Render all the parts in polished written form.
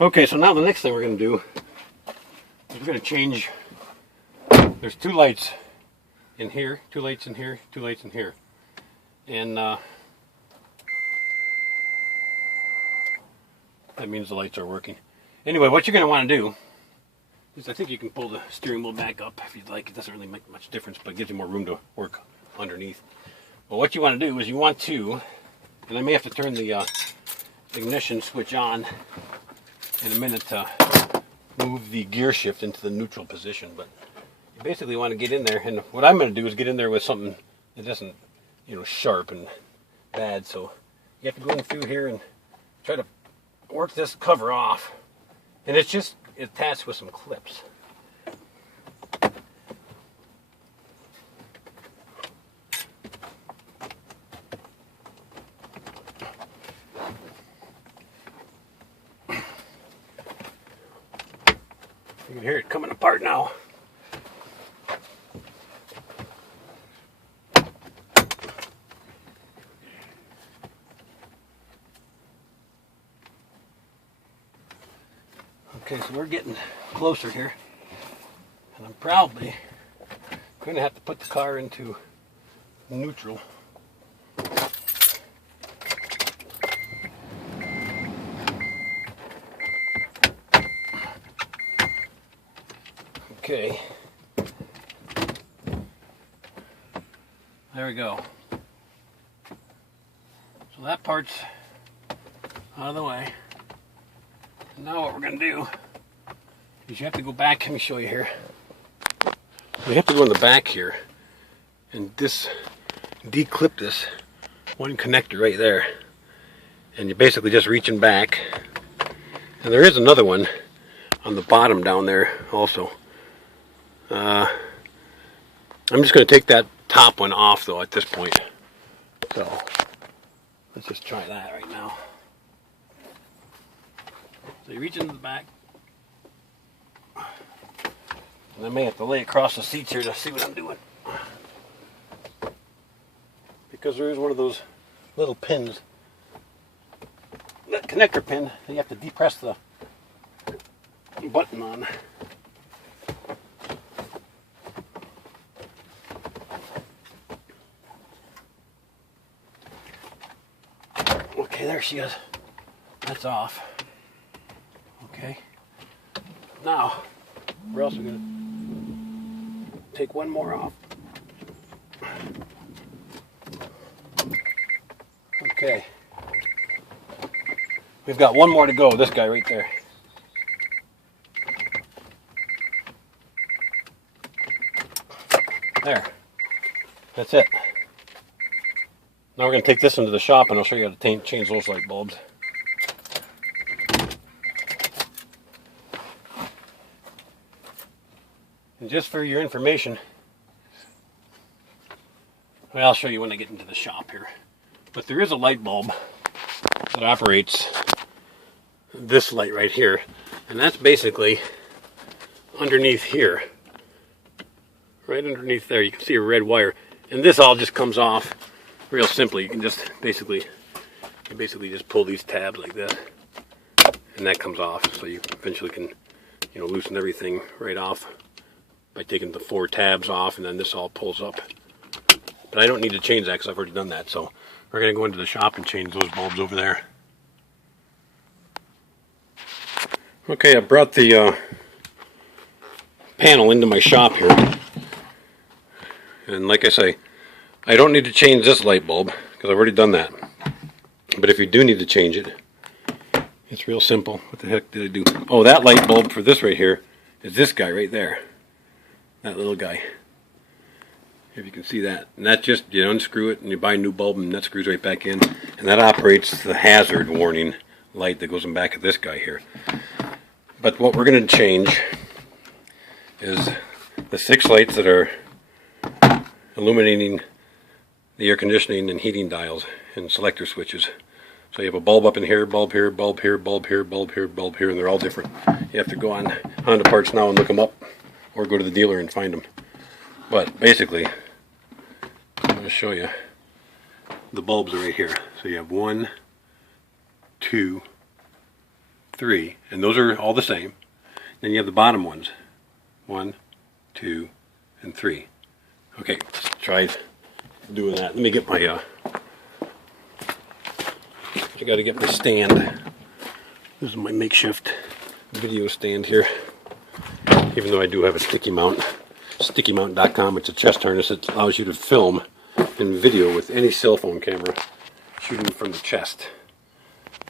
Okay, so now the next thing we're going to do is we're going to change. There's two lights in here, two lights in here, two lights in here. And that means the lights are working. Anyway, what you're going to want to do is, I think you can pull the steering wheel back up if you'd like. It doesn't really make much difference, but it gives you more room to work underneath. But what you want to do is you want to, and I may have to turn the ignition switch on in a minute to move the gear shift into the neutral position, but you basically want to get in there, and what I'm going to do is get in there with something that isn't, sharp and bad. So you have to go in through here and try to work this cover off, and it's just attached with some clips. You can hear it coming apart now. Okay, so we're getting closer here, and I'm probably going to have to put the car into neutral. Okay, there we go. So that part's out of the way. And now what we're going to do is you have to go back. Let me show you here. You have to go in the back here and declip this one connector right there. And you're basically just reaching back. And there is another one on the bottom down there also. I'm just going to take that top one off though at this point. So let's just try that right now. So you reach into the back, and I may have to lay across the seats here to see what I'm doing, because there is one of those little pins, that connector pin, that you have to depress the button on. Okay, there she is. That's off. Okay. Now, we're also going to take one more off. Okay. We've got one more to go. This guy right there. There. That's it. Now we're going to take this into the shop and I'll show you how to change those light bulbs. And just for your information, well, I'll show you when I get into the shop here. But there is a light bulb that operates this light right here. And that's basically underneath here. Right underneath there, you can see a red wire. And this all just comes off real simply. You can just basically just pull these tabs like this, and that comes off. So you eventually can, loosen everything right off by taking the 4 tabs off, and then this all pulls up. But I don't need to change that because I've already done that. So we're going to go into the shop and change those bulbs over there. Okay, I brought the panel into my shop here, and like I say, I don't need to change this light bulb because I've already done that. But if you do need to change it, it's real simple. What the heck did I do? Oh, that light bulb for this right here is this guy right there. That little guy. If you can see that. And that just, you unscrew it and you buy a new bulb and that screws right back in. And that operates the hazard warning light that goes in back of this guy here. But what we're going to change is the 6 lights that are illuminating the air conditioning and heating dials and selector switches. So you have a bulb up in here, bulb here, bulb here, bulb here, bulb here, bulb here, and they're all different. You have to go on Honda Parts now and look them up, or go to the dealer and find them. But basically, I'm going to show you. The bulbs are right here. So you have 1, 2, 3, and those are all the same. Then you have the bottom ones, 1, 2, and 3. Okay, let's try doing that. Let me get my I got to get my stand. This is my makeshift video stand here. Even though I do have a sticky mount, stickymount.com. It's a chest harness that allows you to film and video with any cell phone camera, shooting from the chest.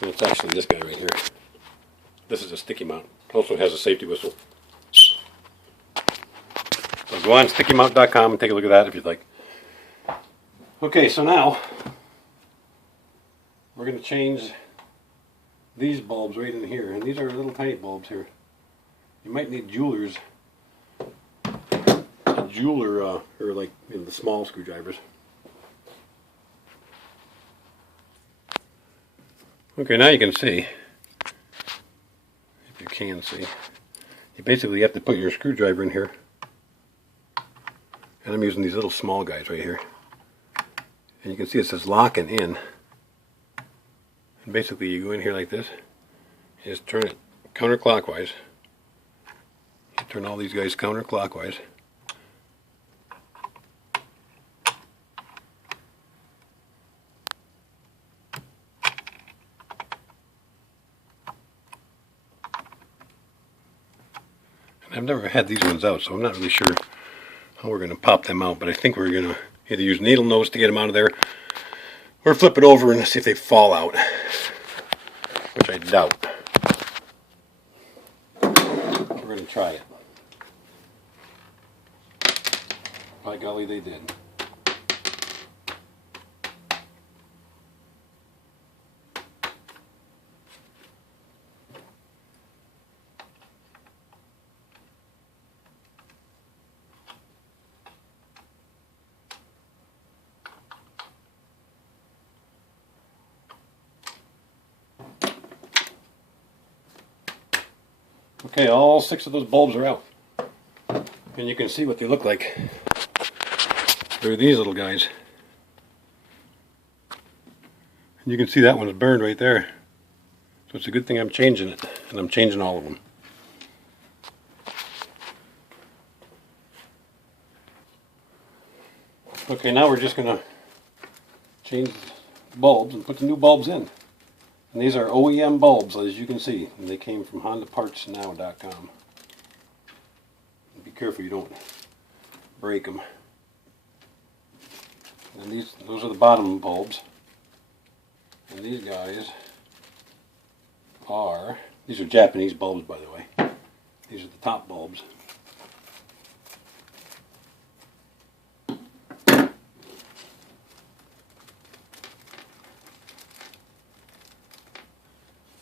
And it's actually this guy right here. This is a sticky mount. Also has a safety whistle. So go on stickymount.com and take a look at that if you'd like. Okay, so now we're going to change these bulbs right in here, and these are little tiny bulbs here. You might need a jeweler, or like the small screwdrivers. Okay, now you can see, if you can see, you basically have to put your screwdriver in here, and I'm using these little small guys right here, and you can see it says lock and in, and basically you go in here like this, you just turn it counterclockwise, you turn all these guys counterclockwise, I've never had these ones out, so I'm not really sure how we're going to pop them out, but I think we're going to either use needle nose to get them out of there, or flip it over and see if they fall out, which I doubt. We're going to try it. By golly, they did. Okay, all 6 of those bulbs are out. And you can see what they look like. They're these little guys. And you can see that one's burned right there. So it's a good thing I'm changing it. And I'm changing all of them. Okay, now we're just going to change the bulbs and put the new bulbs in. And these are OEM bulbs, as you can see, and they came from HondaPartsNow.com. Be careful you don't break them. And those are the bottom bulbs, and these guys these are Japanese bulbs, by the way. These are the top bulbs.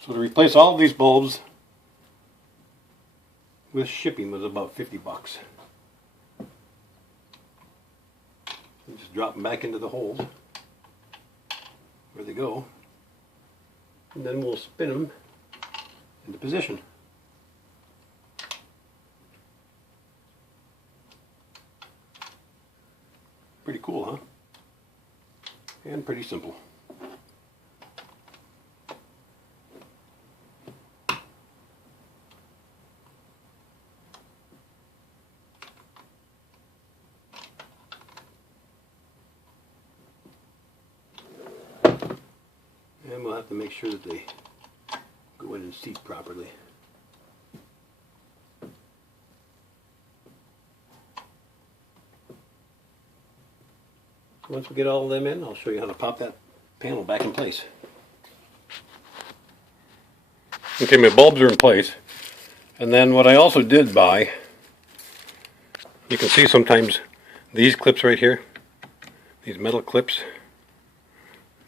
So to replace all of these bulbs with shipping was about 50 bucks. And just drop them back into the holes where they go, and then we'll spin them into position. Pretty cool, huh? And pretty simple. And we'll have to make sure that they go in and seat properly. Once we get all of them in, I'll show you how to pop that panel back in place. Okay, my bulbs are in place. And then what I also did buy, you can see sometimes these clips right here, these metal clips,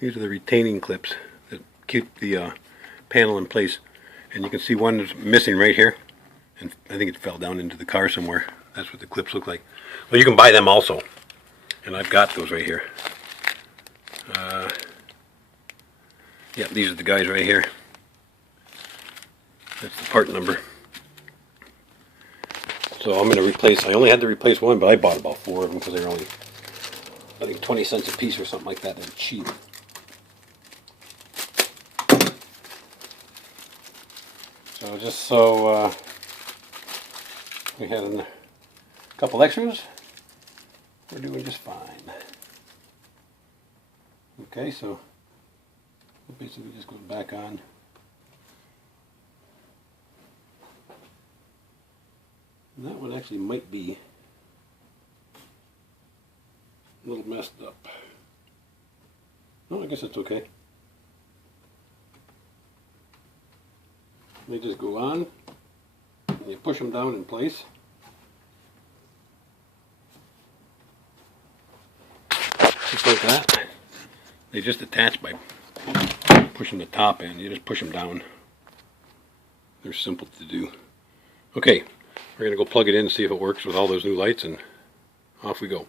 these are the retaining clips that keep the panel in place. And you can see one is missing right here, and I think it fell down into the car somewhere. That's what the clips look like. Well, you can buy them also, and I've got those right here. Yeah, these are the guys right here. That's the part number. So I'm going to replace, I only had to replace one, but I bought about 4 of them because they were only, I think, 20 cents a piece or something like that. They're cheap. So just so we had a couple extras, we're doing just fine. Okay, so basically just go back on. And that one actually might be a little messed up. No, I guess it's okay. They just go on, and you push them down in place. Just like that. They just attach by pushing the top in. You just push them down. They're simple to do. Okay, we're going to go plug it in and see if it works with all those new lights, and off we go.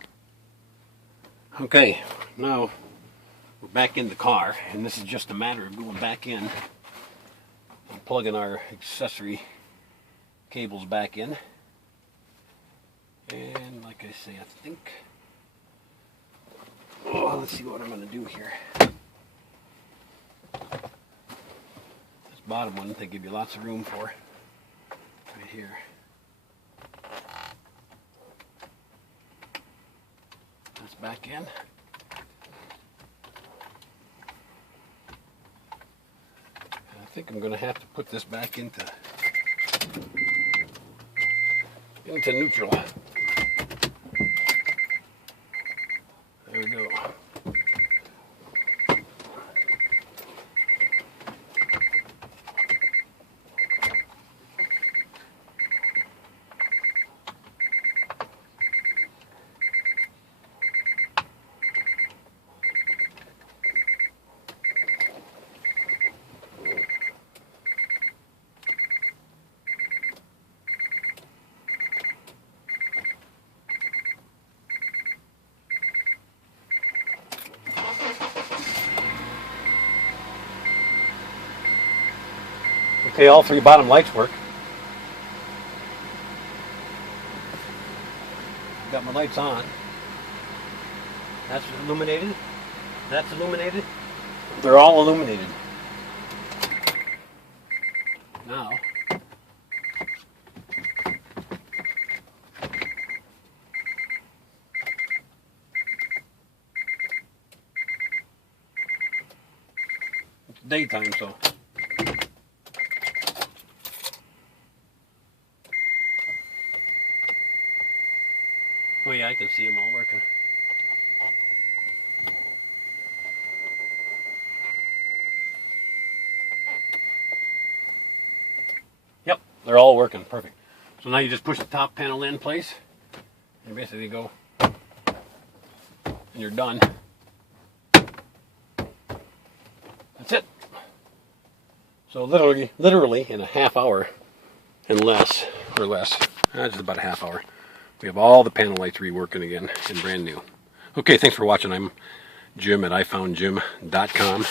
Okay, now we're back in the car, and this is just a matter of going back in and plugging our accessory cables back in. And like I say, I think, let's see what I'm going to do here. This bottom one they give you lots of room for, right here. That's back in. I think I'm going to have to put this back into neutral. There we go. Okay, all three bottom lights work. Got my lights on. That's illuminated. That's illuminated. They're all illuminated. Now, it's daytime, so. Oh yeah, I can see them all working. Yep, they're all working perfect. So now you just push the top panel in place and basically go, and you're done. That's it. So literally in a half hour and less, just about a half hour, we have all the panel lights reworking again and brand new. Okay, thanks for watching. I'm Jim at ifoundjim.com,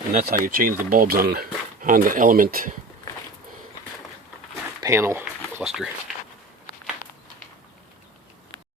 and that's how you change the bulbs on the Element panel cluster.